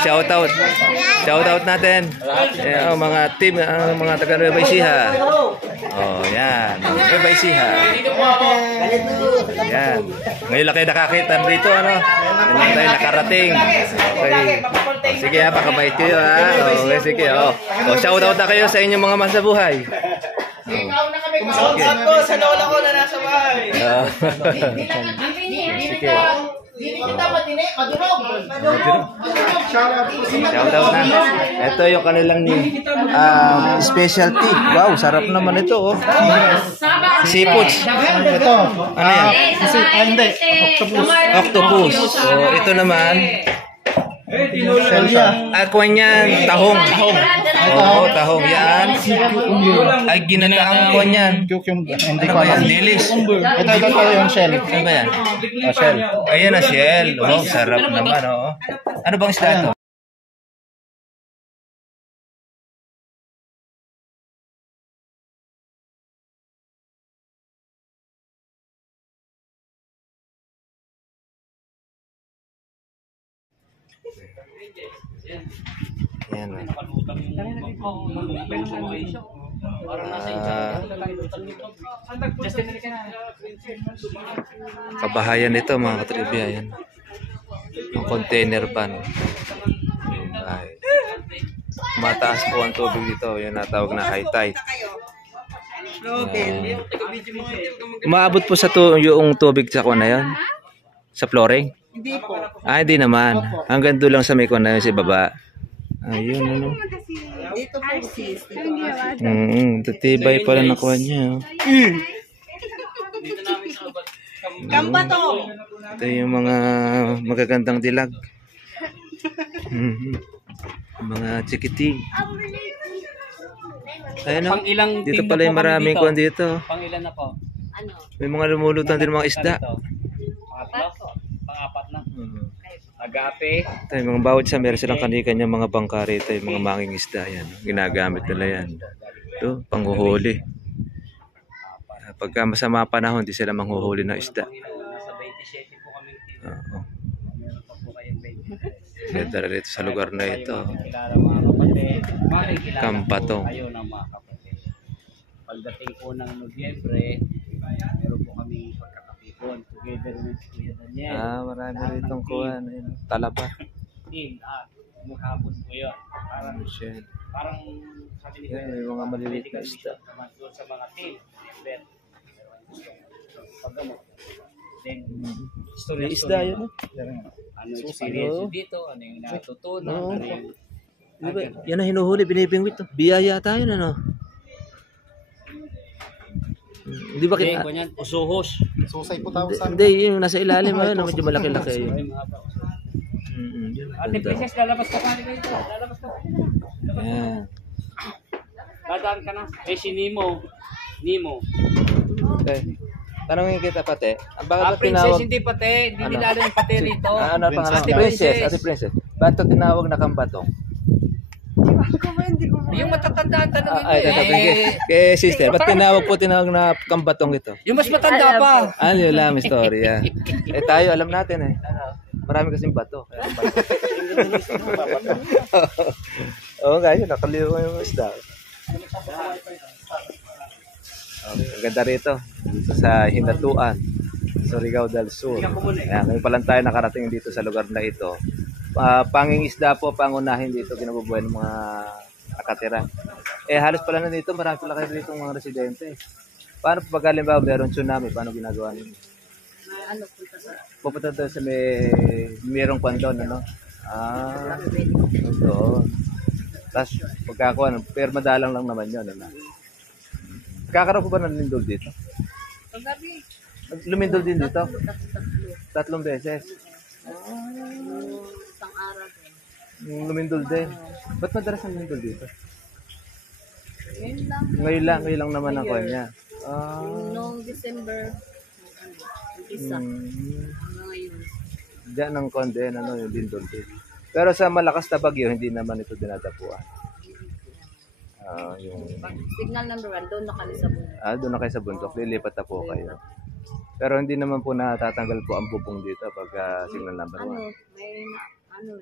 Shoutout. Shoutout natin. Ayan, mga team, mga taga Nueva Ecija. Oh, yan. Nueva Ecija. Yan. Ngayon lang kayo nakakita dito, ano? Ngayon lang tayo nakarating. Okay. Oh, sige ha, pakabait kayo ha. Okay, sige. Oh, shoutout na kayo sa inyong mga masabuhay. Shoutout po sa lola ko na nasa bahay. Sige. Shoutout na. Ito yung kanilang specialty. Wow, sarap naman ito. Oh. Seafoods. Ito. Ano yan? Hindi. Octopus. So, ito naman. Kwan yan. Tahong. Oo, tahong yan. Ay, ginataang kwan yan. Ano ba yan? Dilis. Ito yung shell. Ano ba yan? Shell. Ayan na shell. Wow, sarap naman. Oh. Ano bang isda ito? Yan. Kabahayan nito mga katribya. Yan. Ang container pan. Ay. Mataas po ang tubig dito. Yan natawag na high tide. Umaabot po sa yung tubig sa kuwan na yan? Sa flooring? Hindi po. Ah, hindi naman. Hanggang doon lang sa may kuwan na yun sa baba. Ayun, ano. Dito po sis. Tatibay pala na kuwan niya. Kambatong. Ito yung mga magagandang dilag. Mga chikiting. Ayun, dito pala yung maraming kuwan dito. Pang ilan na po? Ano? May mga lumulutang din mga isda. Pangatlo? Pang-apat na. Agape. Ito yung mga bawat sa meron silang kanya mga bangka rito. Yung mga manging isda. Yan. Ginagamit nila yan. Ito, panghuhuli. Pagka masama panahon, hindi sila manghuhuli ng isda. Nasa 27 po kami. Oo. Meron pa po kayong 27. Ganda rito sa lugar na ito. Makikilala mga kapatid. Makikilala Kampatong. po kayo ng mga kapatid. Pagdating po ng Nobyembre, meron po kami pagkakapipon. Together with Kuya Daniel. Marami ritong kuwan. Talaba. Maghapon po yun. Parang sabi ni Yan, may mga maliliit na isda. doon sa mga team. Then, paggamot. Then, May isda yun. ano experience dito, ano yung natutunan, ano yung... Diba, yan ang hinuhuli, binibingwit. Biyaya tayo na, no? Hindi ba Hindi, kita? ganyan, usuhos. Susay po tawag sa Hindi, yung nasa ilalim mo, medyo malaki-laki. Ate Princess, lalabas ka pa dito. Lalabas ka pa. Yan. Dadaan ka na. Eh, si Nemo. Nemo. Okay. Tanongin kita pati. Bakit ba Princess, tinawag? hindi pate. Hindi nila alam yung pate rito. Ano ang pangalan? Ate Princess. Princess. Ate Princess. Bakit ito tinawag na kambatong? Yung matatanda ang tanongin mo Ay, kay sister. Ba't tinawag na kambatong ito? yung mas matanda pa. Ano yun lang, istorya. Tayo, alam natin eh. Marami kasing bato. Oo nga yun, nakaliw ko yung isda. Okay, ang ganda rito. Dito sa Hindatuan, Surigao del Sur. Ayan, ngayon pa lang tayo nakarating dito sa lugar na ito. Panging isda po, pangunahin dito, kinabubuhay ng mga nakatira. Halos pala na dito, marami pala kayo dito mga residente. Paano pag halimbawa meron tsunami, paano ginagawa ninyo? Ano punta sa... Pupunta tayo sa mayroong kwandon, ano? Ito. Tapos, pagkakuan, pero madalang lang naman yun, ano? Kakaroon ko ba ng lindol dito? Paggabi. Lumindol din dito? 3 beses. Isang araw din. Lumindol din. Ba't madalas ang lindol dito? Ngayon lang. Ngayon lang naman ang kuwan niya. Noong December, isa. Hanggang ngayon. Diyan ang kuwan ano, yung lindol din. Pero sa malakas na bagyo, hindi naman ito dinadapuan. Yung... Signal number 1, doon na kami sa bundok. Doon na kayo sa bundok, lilipat na po kayo. Pero hindi naman po natatanggal po ang bubong dito pag signal number 1. May ano.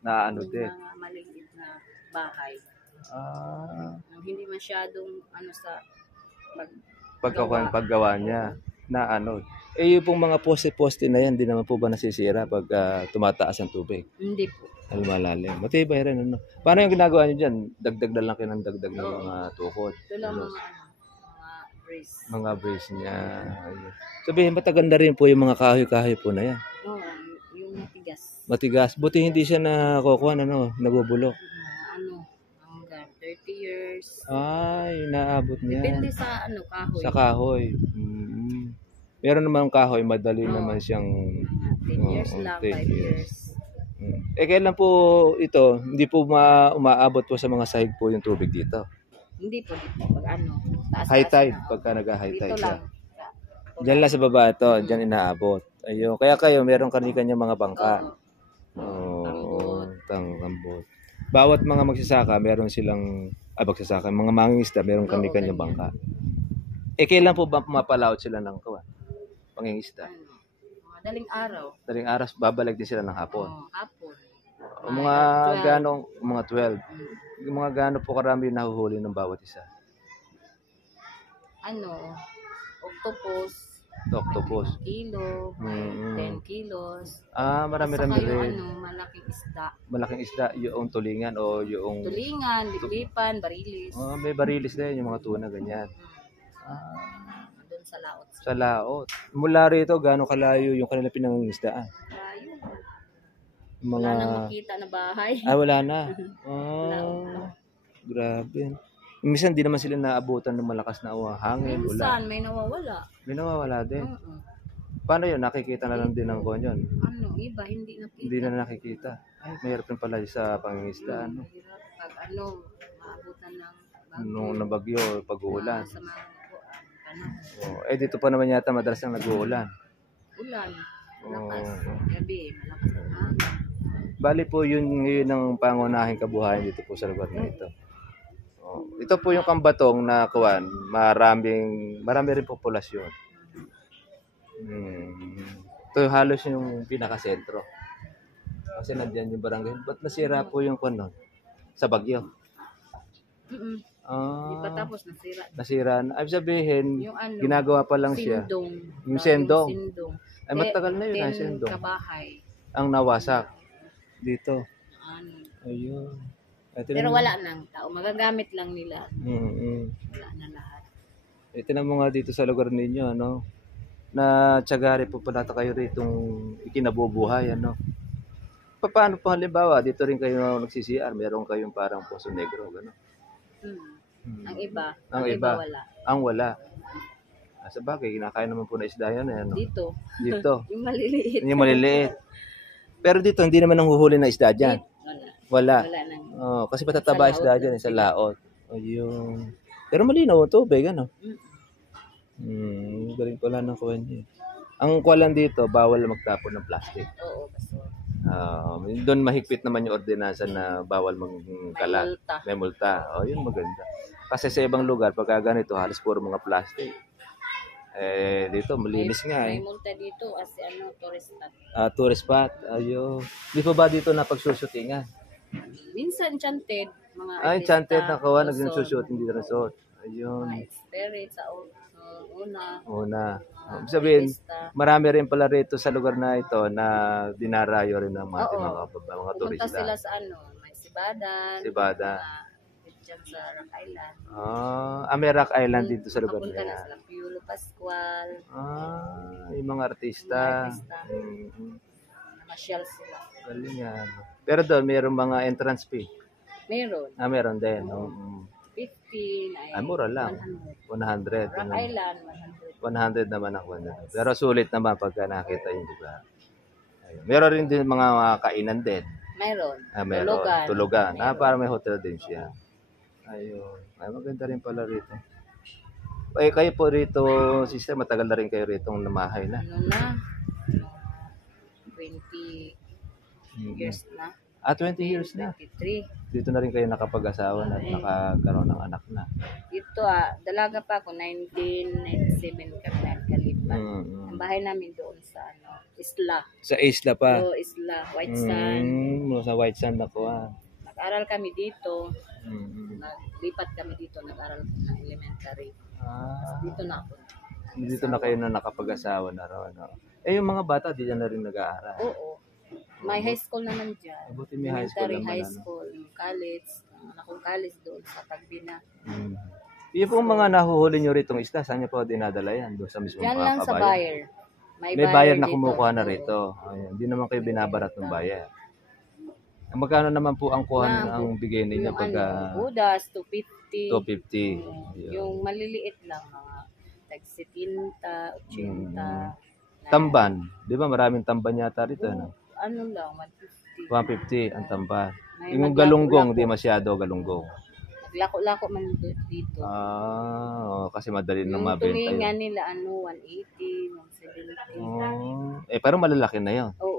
na ano Yung din. mga maliit na bahay. Ah, Hindi masyadong ano sa pag paggawa niya na ano. Eh yung pong mga poste-poste na yan, di naman po ba nasisira pag tumataas ang tubig? hindi po. Ay malalim. Matibay rin ano. Paano yung ginagawa niyo diyan? Dagdag na lang kayo ng dagdag ng mga tukod. Ito lang mga mga brace. Mga brace niya. Ayun. Sabihin, matagal na rin po yung mga kahoy-kahoy po na yan. Oo, yung matigas. Matigas. Buti hindi siya nakukuha, nabubulok. Ano, hanggang 30 years. Ay, naabot niya. Depende sa ano, kahoy. Sa kahoy. Meron naman kahoy, madali Oo. naman siyang 10 years Oo, lang, 10 5 years. Eh, kailan po ito, hindi po umaabot po sa mga sahig po yung tubig dito? Hindi po dito. Pag ano, taas High tide, na, pagka nag-high dito tide lang. siya. Diyan lang sa baba ito, diyan inaabot. Ayun. Kaya kayo, meron kanya mga bangka. Oo, tambot. Bawat mga magsasaka, meron silang, mga mangingisda, meron kanya bangka. Eh, kailan po ba pumapalaot sila ng kawan? Pangingisda. Ano, madaling araw. Daling aras, babalik din sila ng hapon. Hapon. Mga 12. ganong, mga 12. Yung mga gano'n po karami nahuhuli ng bawat isa. Ano, octopus. Octopus. Kilo, may 10 kilos. Marami-rami Saka yung rin. ano, malaking isda. Malaking isda, yung tulingan o yung... Tulingan, liplipan, barilis. May barilis din, yung mga tuna, ganyan. Doon sa laot. Sa laot. Mula rito, gano'ng kalayo yung kanila pinangingisdaan? Ayun. Mga... Wala nang makita na bahay. Wala na. Grabe. Minsan, di naman sila naabutan ng malakas na hangin. Minsan, may nawawala. May nawawala din. Oo. Paano yun? Nakikita na lang din ng konyon. Ano, iba, hindi nakita. Hindi na nakikita. Ay, mahirap rin pala sa pangingisdaan. No? Mahirap pag ano, maabutan ng bagyo. Nung nabagyo, pag-uulan. Sa mga panahon. Eh, dito pa naman yata madalas nang nag-uulan. Ulan, malakas. Oo. Gabi, malakas ang hangin. Bali po yun ngayon ang pangunahing kabuhayan dito po sa lugar na ito. Ito po yung Kambatong na kuwan, marami rin populasyon. Ito halos yung pinakasentro. Kasi nandiyan yung barangay. Ba't nasira po yung kuwan nun? Sa Bagyo? Di pa tapos, nasira. Nasira na. Ay sabihin, Yung ano, ginagawa pa lang siya. Sindong. Yung sendong. Sindong. Ay matagal na yun ang 10 sendong. kabahay. Ang nawasak dito. Ano. Ayun. Pero wala nang tao. Magagamit lang nila. Wala na lahat. Ito na mga dito sa lugar ninyo, ano? Na tiyagari po pala kayo rito ikinabubuhay, ano? Paano po halimbawa, dito rin kayo nagsisiar, meron kayong parang Poso Negro, gano'n? Ang iba. Ang iba. Wala. Ang wala. Sa bagay, kinakain naman po na isda yan, ano? Dito. Dito. Yung maliliit. Yung maliliit. Pero dito, hindi naman nanghuhuli na isda dyan. Wala. Wala nang. Kasi patataba isda dyan, sa laot. Ayun. Pero malinaw ang tubig, ano? Galing pala ng kuwan niya. Ang kuwan dito, bawal magtapon ng plastic. Oo, kaso. Doon mahigpit naman yung ordinansa na bawal magkalat. May multa. May multa. Yun maganda. Kasi sa ibang lugar, pagka ganito, halos puro mga plastic. Dito, malinis nga May multa dito as tourist spot. Tourist spot. Ayun. Di pa ba dito na pagsusutingan? Minsan enchanted. Mga Enchanted na kawan, also, nag-shooting dito na resort. Ayun. mga experience sa una. Ibig sabihin, marami rin pala rito sa lugar na ito na dinarayo rin ng mga Pupunta turista. sila sa may Sibadan. Sibadan. Diyan sa Rock Island. May Rock Island dito sa lugar Papunta na na. sila Piolo Pascual. Yung mga artista. Namasyal sila. Galing yan. Pero doon, mayroong mga entrance fee. Meron. Meron din. 15. Mura lang. 100. Rock Island, 100 naman ako. Pero sulit naman pagka nakita yung lugar. Ayun. Meron rin din mga kainan din. Meron. Meron. Tulugan. Para may hotel din siya. Ayun. Maganda rin pala rito. Kayo po rito, sister, matagal na rin kayo rito namahay na. 20 years na. 20 years na. 23. Dito na rin kayo nakapag-asawa na at nakakaroon ng anak na. Dito dalaga pa ako, 1997 kami nagkalipat. Ang bahay namin doon sa Isla. Sa isla pa. Oo, Isla. White Sand. Sa White Sand nakuha. Nag-aral kami dito. Mm. Naglipat kami dito. Nag-aral ng elementary. Ah, Dito na ako. dito na kayo na nakapag-asawa na raw. Ano? Eh, yung mga bata, di na rin nag-aaral. Oo. May high school naman dyan. Buti may high school Elementary, naman. high Ano? school, yung college. Ang anak kong college doon sa Tagbina. Mm. Yung pong mga nahuhuli nyo rito ng isda, saan nyo po dinadala yan? Doon sa mismong Diyan lang sa kabayan? buyer. May buyer na dito. kumukuha na Oo. rito. Ayun. Hindi naman kayo binabarat ng buyer. Magkano naman po ang kuhan Na, ang bigay ninyo Yung pag Budas, 250. 250? Ayun. Yung maliliit lang, mga tag-70, 80. Tamban, di ba maraming tamban yata rito? Ano? Ano lang, 150. 150 ang tamban. May Yung maglako-lako. galunggong, di masyado galunggong. Naglako-lako man dito. Kasi madali nang Yung mabenta tulingan yun. nila, 180, 170. Parang malalaki na yun. Oo.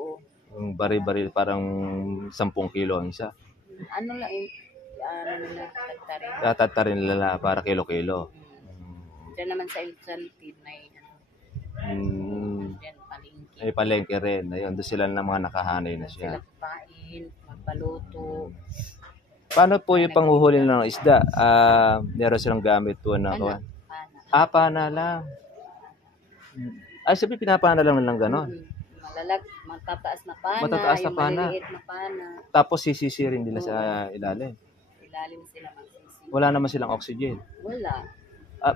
Yung bari-bari parang 10 kilo ang isa. Ano lang, nila, tagtarin. Tatatarin nila para kilo-kilo. Diyan naman sa Ilsantin, may diyan palengke. Ay palengke rin. Ayun, doon sila na mga nakahanay na siya. Sila kain, magbaluto. Paano po yung panghuhuli ng isda? Meron silang gamit po na kuwan? Pana. Pana lang. Sabi pinapana lang nilang gano'n. Matataas na pana, Matataas na yung pana. maliliit na pana. Tapos sisisirin nila sa ilalim. Ilalim sila magsisi. Wala naman silang oxygen. Wala.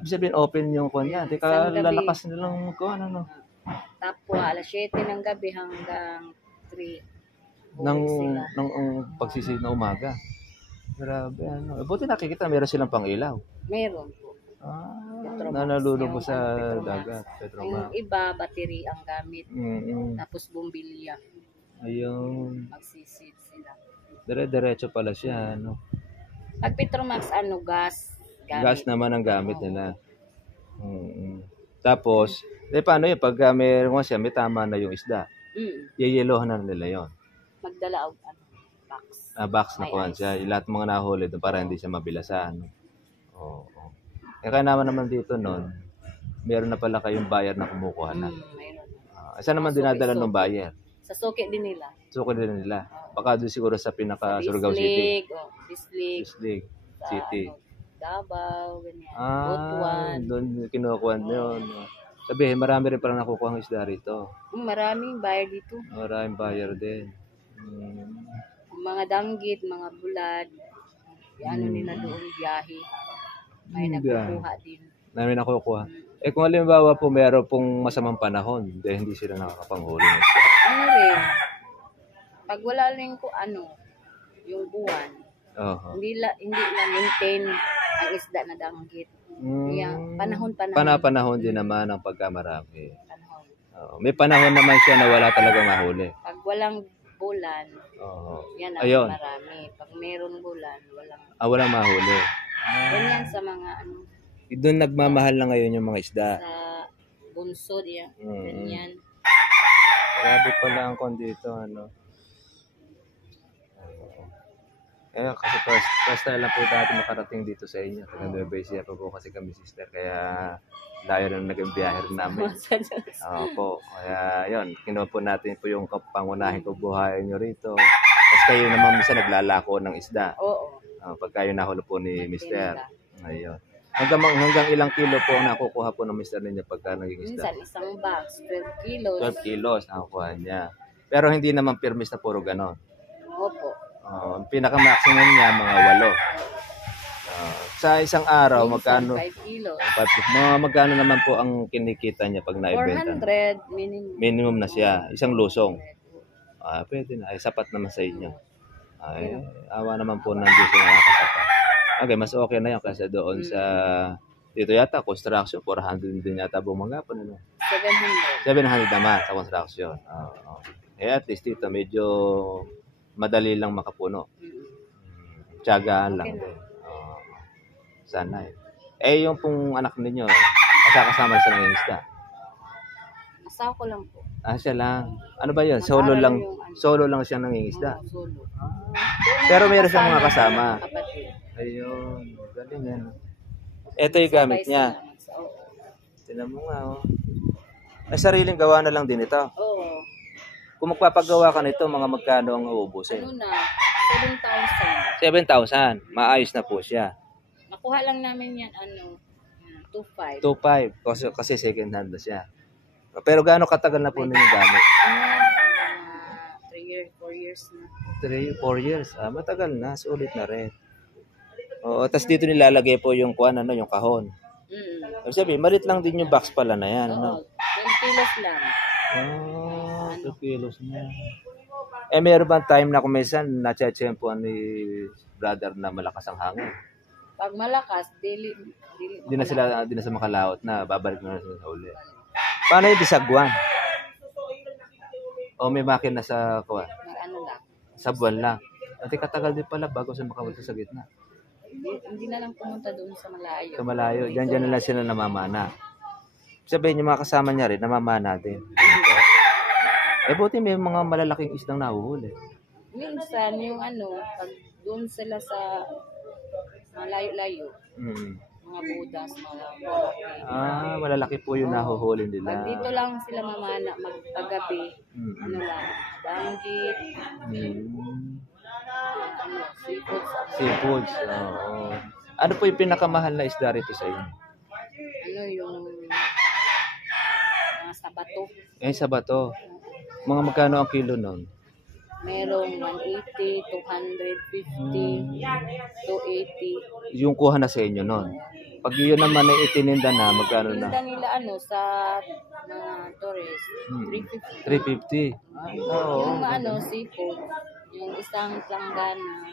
Sabihin open yung kuwan yan. Teka, Isang gabi. lalakas nilang kuwan ano. Tapos alas 7 ng gabi hanggang 3. Nang sila. pagsisid na umaga. Grabe ano. Buti nakikita meron silang pang-ilaw. Meron po. Petromax. Na nalulubog Yung sa Petromax. dagat. Petromax. Yung iba, battery ang gamit. Mm-mm. Tapos bumbilya. Ayun. Magsisid sila. Dire-diretso pala siya. Ano. Pag Petromax, gas. Gamit. Gas naman ang gamit nila. Mm-mm. Tapos, paano yun? Pag meron siya, may tama na yung isda. Yeyelohan na nila yon. Magdala og box. Box na May kuhan ice. siya. Lahat mga nahuli doon para hindi siya mabilasan. Oo. Kaya naman dito noon, meron na pala kayong buyer na kumukuha na. Mayroon. Saan naman dinadala ng buyer? Sa suki din nila. Suko din nila. Baka doon siguro sa pinaka Sa Surigao City. Bislig. Bislig Sa City. Davao, ganyan. Butuan. Doon kinukuha yun. Sabihin, marami rin pala nakukuha ng isda rito. Maraming buyer dito. Maraming buyer din. Mga danggit, mga bulad. Ano nila doon, biyahe. May nagkukuha din. Namin nakukuha. Kung halimbawa po meron pong masamang panahon, hindi sila nakakapanghuli ng isda. Ano rin, pag wala rin ko yung buwan, hindi lang maintain ang isda na danggit. Kaya panahon-panahon. Panahon din naman ang pagkamarami. Panahon. May panahon naman siya na wala talagang mahuli. Pag walang bulan, yan ang Ayun. marami. Pag meron bulan, walang. Walang mahuli. Ganyan sa mga Doon nagmamahal na ngayon yung mga isda. sa bunsod, yan. Ganyan. Grabe pala ang kondito, kasi first time lang po natin makarating dito sa inyo. Taga Nueva Ecija pa po kasi kami sister. Kaya layo na naging biyahe rin namin. Opo. Kaya yun, kinuha po natin po yung pangunahing kabuhayan nyo rito. Tapos kayo naman minsan naglalako ng isda. Oo. Pagka yun nahulo po ni Mister. Ayun. Hanggang ilang kilo po ang nakukuha po ng Mister ninyo pagka naging isda? Minsan isang box, 12 kilos. 12 kilos nakukuha niya. Pero hindi naman permis na puro ganon. Opo. Ang pinaka-maximum niya mga 8. Sa isang araw, magkano? 5 kilos. Magkano naman po ang kinikita niya pag naibenta? 400 minimum. Minimum na siya. Isang lusong. Pwede na. Sapat naman sa inyo. Awa naman po ng Diyos yung nakakasapat. Okay, mas okay na yan kasi doon sa dito yata, construction, 400 din yata bumagapon. 700. 700 naman sa construction. At least dito, medyo madali lang makapuno. Tiyagaan lang din. Sana yung pong anak ninyo, kasama sa nangingisda. Asawa ko lang po. Siya lang. Ano ba yun? Solo lang siya nangingisda. Solo. Pero meron siyang mga kasama. Kapatid. Ayun, galing yan. Ito yung gamit niya. Tinan mo nga, Ay, sariling gawa na lang din ito. Oo. Kung magpapagawa ka nito, mga magkano ang uubusin? Ano na, 7,000. 7,000. Maayos na po siya. Nakuha lang namin yan, 2,500. 2,500. Kasi second hand na siya. Pero gaano katagal na po ninyo gamit? 3 years, 4 years na. 3, 4 years. Matagal na. Sulit na rin. Oo, tapos dito nilalagay po yung kuan, yung kahon. Ibig sabihin, malit lang din yung box pala na yan. Oo, 12 kilos lang. 2 kilos na. Meron bang time na kung minsan natsyatsyempoan ni brother na malakas ang hangin? Pag malakas, dili Di na sila makalaot na, babalik na sila sa uli. Paano yung disagwan? O may makina sa kuwan? ano lang. Sa buwan lang. At katagal din pala bago sa makawala sa gitna. Hindi na lang pumunta doon sa malayo. Sa malayo, dyan na lang sila namamana. Sabihin yung mga kasama niya rin, namamana din. Buti may mga malalaking isdang nahuhuli. Minsan, yung pag doon sila sa malayo-layo, mga budas, mga malaki. Malalaki po yung nahuhuli nila. Pag dito lang sila mamana, magpagabi, danggit, seafoods. Oo. Ano po yung pinakamahal na isda rito sa inyo? yung mga sabato. Sa bato. Mga magkano ang kilo nun? Merong 180, 250, 280. Yung kuha na sa inyo nun. Pag yun naman ay itininda na, magkano na? Tinda nila sa mga tourist, 350. 350. Oo. Yung seafood, yung isang planggana,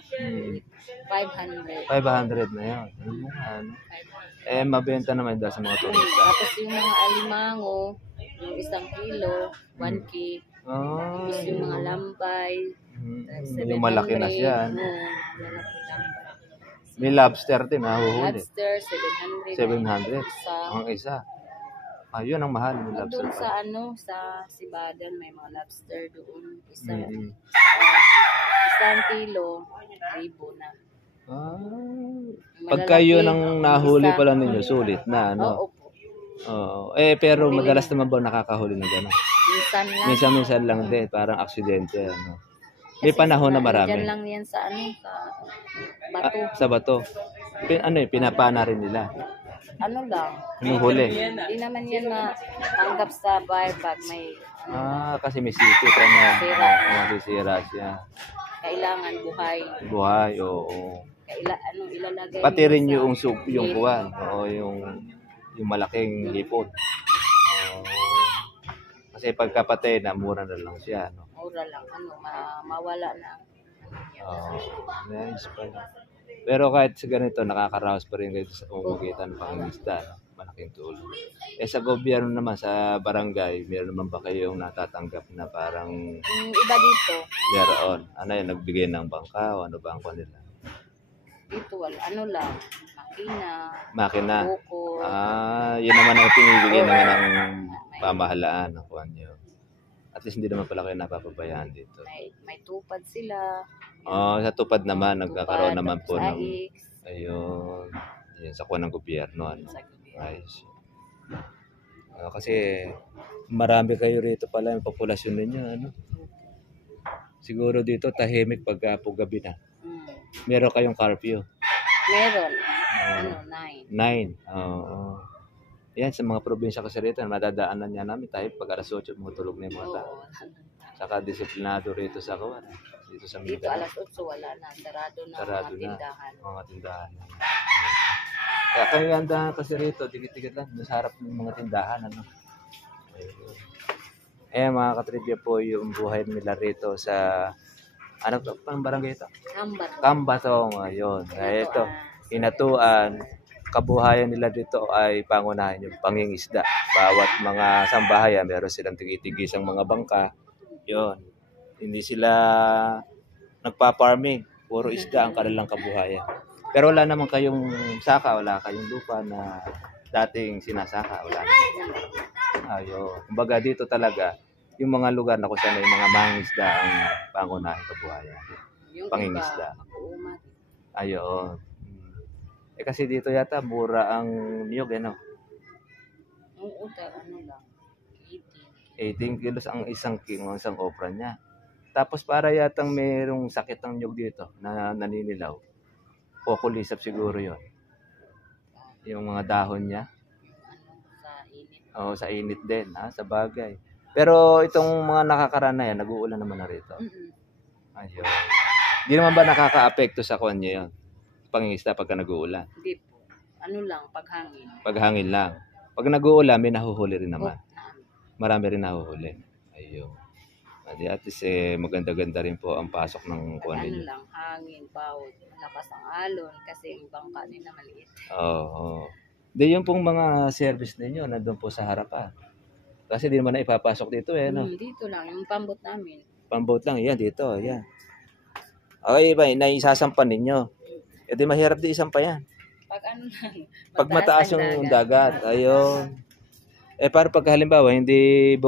500. 500 na yun. Mabenta naman dahil sa mga turista. Tapos yung mga alimango, yung 1 kilo, 1K. Tapos yung mga lambay, Yung malaki na siya. lambay. May lobster din, nahuhuli. Lobster, 700. 700. Ang isa. Ayun ang mahal ng lobster. Doon sa Sibadan, may mga lobster doon. Isang kilo, 1,000 na. Pagka yun ang nahuli pala ninyo, sulit na, ano? Oo. Pero madalas naman ba nakakahuli ng gano'n? Minsan lang. Minsan-minsan lang din, parang aksidente, ano? May panahon na marami. Diyan lang yan sa sa bato. Sa bato. Pinapana rin nila. Lang. Hinuhuli. Hindi naman yan matanggap sa buyer bag. May kasi may sipit, masisira siya. kailangan buhay. Buhay, oo. Ilalagay. Pati rin yung kuwan, o yung malaking hipon. Kasi pagkapatay na, mura na lang siya, no? Mura lang, mawala na. Nice pala. Pero kahit sa ganito, nakakaraos pa rin kayo sa pamamagitan ng pangingisda, no? Malaking tulong. Sa gobyerno naman, sa barangay, meron naman ba kayong natatanggap na parang... iba dito. Meron. Nagbigay ng bangka o ano ba ang kanila? Dito, lang. Makina. Buko. Yun naman ang pinibigay naman ng pamahalaan ng kuwan nyo. At least hindi naman pala kayo napapabayaan dito. May tupad sila. Sa tupad naman, nagkakaroon naman po ng... Saix. Ayun. Yun, sa kuwan ng gobyerno. Nice. Kasi marami kayo rito pala yung populasyon ninyo. Siguro dito tahimik pagka po gabi na. Meron kayong curfew? Meron. 9. 9. Oo. Yan, sa mga probinsya kasi rito, madadaanan niya namin tayo pag alas 8 tulog na yung mga tao. Saka disiplinado rito sa kawan. Dito sa Dito Mindanao. alas 8 wala na. Sarado na Sarado mga na. tindahan. Mga tindahan. Kaya kayo andahan kasi rito, dikit-dikit lang, nasa harap ng mga tindahan. Mga katribya po yung buhay nila rito sa, pang barangay ito? Kambatong. Ayun. Ito, Hinatuan. Kabuhayan nila dito ay pangunahin yung pangingisda. Bawat mga sambahayan, meron silang tigis-tigisang mga bangka. Yun. Hindi sila nagpa-farming. Puro isda ang kanilang kabuhayan. Pero wala naman kayong saka, wala kayong lupa na dating sinasaka. Wala naman. Ayun. Kumbaga dito talaga, yung mga lugar na kung saan yung mga mangingisda ang pangunahing kabuhayan. Pangingisda. Ayun. Kasi dito yata mura ang niyog, Oo, lang. 18 kilos ang isang king, ang isang okra niya. Tapos para yatang mayroong sakit ng nyug dito na naninilaw. Kukulisap siguro yon. Yung mga dahon niya. Sa init. Oo, sa init din, sa bagay. Pero itong mga nakakarana yan, nag-uulan naman na rito. Ayun. Hindi naman ba nakaka-apekto sa kanya yun? Pangingisda pagka nag-uulan? Hindi po. Ano lang, paghangin. Paghangin lang. Pag nag-uulan, may nahuhuli rin naman. Marami rin nahuhuli. Ayun. At least maganda-ganda rin po ang pasok ng kuwan Ano ninyo. lang, hangin, bawod, lakas ang alon kasi yung bangka nila maliit. Oo. Di yung pong mga service ninyo nandun po sa harapan. Kasi di naman na ipapasok dito no? Dito lang, yung pambot namin. Pambot lang, yan dito, yan. Okay ba, naisasampan ninyo. E di mahirap di isampa yan. Pag ano lang, Pag mataas yung dagat, ayun. Para pag halimbawa, hindi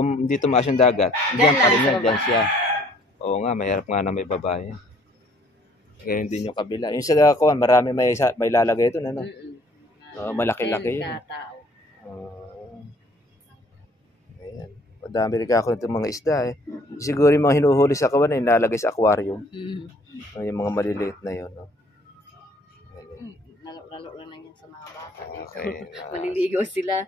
tumaas yung dagat, diyan pa rin yan, diyan siya. Oo nga, mahirap nga na may babae. Ganyan din yung kabila. Yung sa kuwan, marami may lalagay ito, ano? Malaki-laki yun. Ayan. Madami rin ako itong mga isda Siguro yung mga hinuhuli sa kawan nilalagay sa aquarium. Yung mga maliliit na yun, no? Lalo lang na yan sa mga bata. Okay. Maliligaw sila.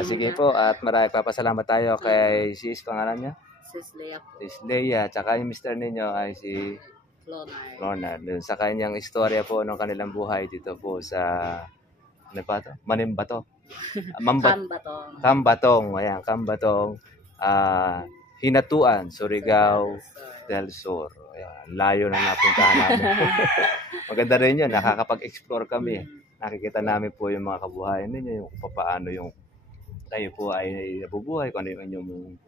Sige po, at maraming papasalamat tayo kay sis, pangalan niya? Sis Leia po. Sis Leia, tsaka yung mister ninyo ay si Lorna. Sa kanyang istorya po ng kanilang buhay dito po sa ano pa to? Manimbato. Cambatong. Ayan, Cambatong. Hinatuan, Surigao del Sur. Ayan, layo na napuntahan namin. Maganda rin yun, nakakapag-explore kami. Nakikita namin po yung mga kabuhayan ninyo, yung kung paano yung kayo po ay nabubuhay, kung ano yung inyong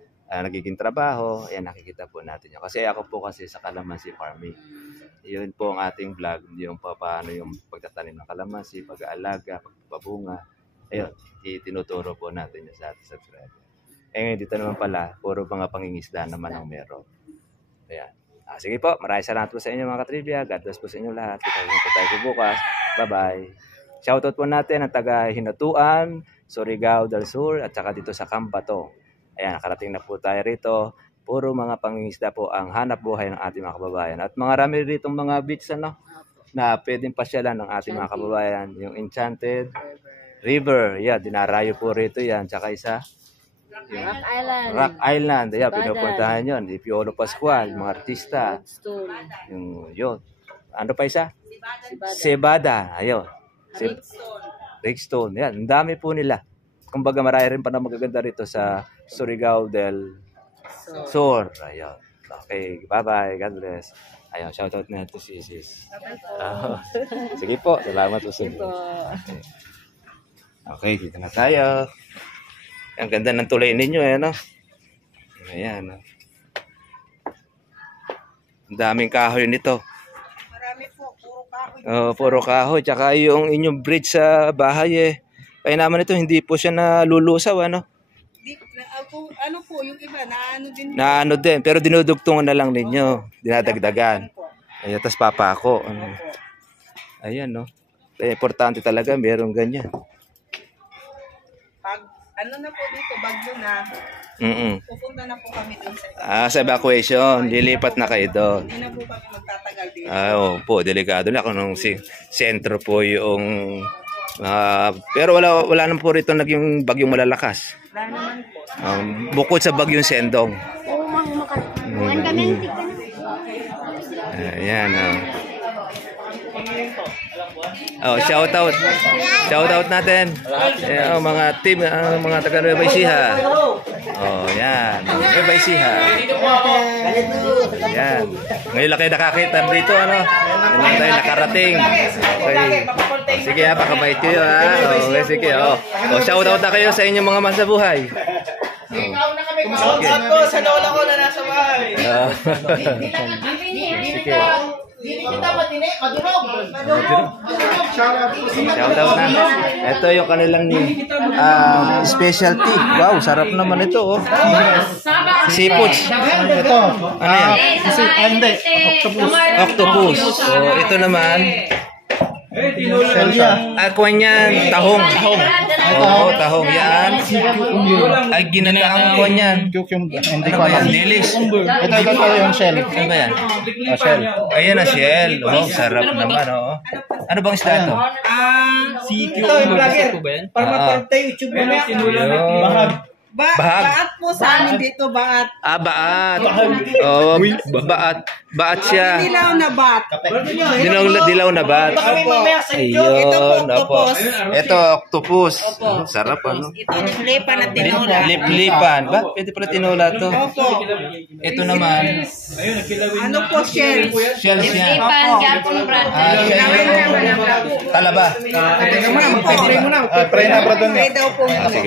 nagiging trabaho. Ayan, nakikita po natin yun. Kasi ako po kasi sa Calamansi Farming. Yun po ang ating vlog, yung paano yung pagtatanim ng kalamansi, pag-aalaga, pagpapabunga. Ayun, itinuturo po natin yun sa ating subscriber. Ngayon dito naman pala, puro mga pangingisda naman ang meron. Ayan. Sige po, maraming salamat po sa inyo mga katrivia. God bless po sa inyo lahat. Kita po tayo po bukas. Bye-bye. Shoutout po natin ang taga Hinatuan, Surigao del Sur, at saka dito sa Cambatong. Ayan, nakarating na po tayo rito. Puro mga pangingisda po ang hanap buhay ng ating mga kababayan. At marami rito mga beach na pwedeng pasyalan ng ating mga kababayan. Yung Enchanted River. Yeah, dinarayo po rito yan. Tsaka isa. Rock Island. Yeah, pinupuntahan yun. Di Piolo Pascual, mga artista. Yun. Ano pa isa? Cebada. Ayun. Rickstone. Yan. Ang dami po nila. Kumbaga marami rin pa na magaganda rito sa Surigao del Sur. Ayun. Okay. Bye-bye. God bless. Ayun. Shoutout na ito si Sis. Sige po. Salamat po sa inyo. Okay. Dito na tayo. Ang ganda ng tulay ninyo, no? Ayan, no? Ang daming kahoy nito. Marami po, puro kahoy. Puro kahoy. Tsaka yung inyong bridge sa bahay, kaya naman ito, hindi po siya nalulusaw, ano? Ano po, yung iba, naano din. Naano din, pero dinudugtungan na lang ninyo. Dinadagdagan. Ayan, tas papa ako. Ayan, no? Kaya importante talaga, merong ganyan. Ano na po dito, bagyo na. Pupunta na po kami dun sa evacuation. Lilipat na kayo doon. Hindi na po kami magtatagal dito. Po, delikado na kung nung sentro po yung pero wala naman po rito naging bagyong malalakas. Wala naman po. Bukod sa bagyong Sendong. Ayan. Shoutout. Shoutout natin. Mga team, mga taga Nueva Ecija. Yan. Nueva Ecija. Yan. Ngayon lang kayo nakakita dito, ano? Ngayon tayo nakarating. Okay. Sige, pakabait kayo, Okay, sige, shoutout na kayo sa inyong mga masabuhay. Shoutout ko sa lola ko na nasa bahay. Sige. Shoutout na. Ito yung kanilang specialty. Wow, sarap naman ito, Seafood. Ito. Ano yan? Hindi. Octopus. Octopus. Ito naman. Shell siya. Kwan yan, tahong. Oo, tahong yan. Ay, ginataang kwan yan. Cucumber. Hindi Ano ko ba yan? alam. Dilis. Ito yung shell. Ano ba yan? Shell. Ayan na, shell. Oh, sarap naman, oo. Ano bang isda to? Ito yung vlogger. Para mapanood tayo YouTube mamaya. Yun. Bahag. Baat po sa amin dito, baat. Baat. Oo, baat. Baat siya. Dilaw na baat. Dilaw na baat. Kami mamaya sa inyo. Ayun, Ito po, opo. octopus. Ito, octopus. Sarap, ano? Ito yung lipa na tinola. Lip-lipan. Ba? Pwede pala tinola to. Opo. Ito naman. Ano po, shell? Shells yan. Ipan, Japon, brad. Talaba. Pray na bro doon. Pray daw po. Sige.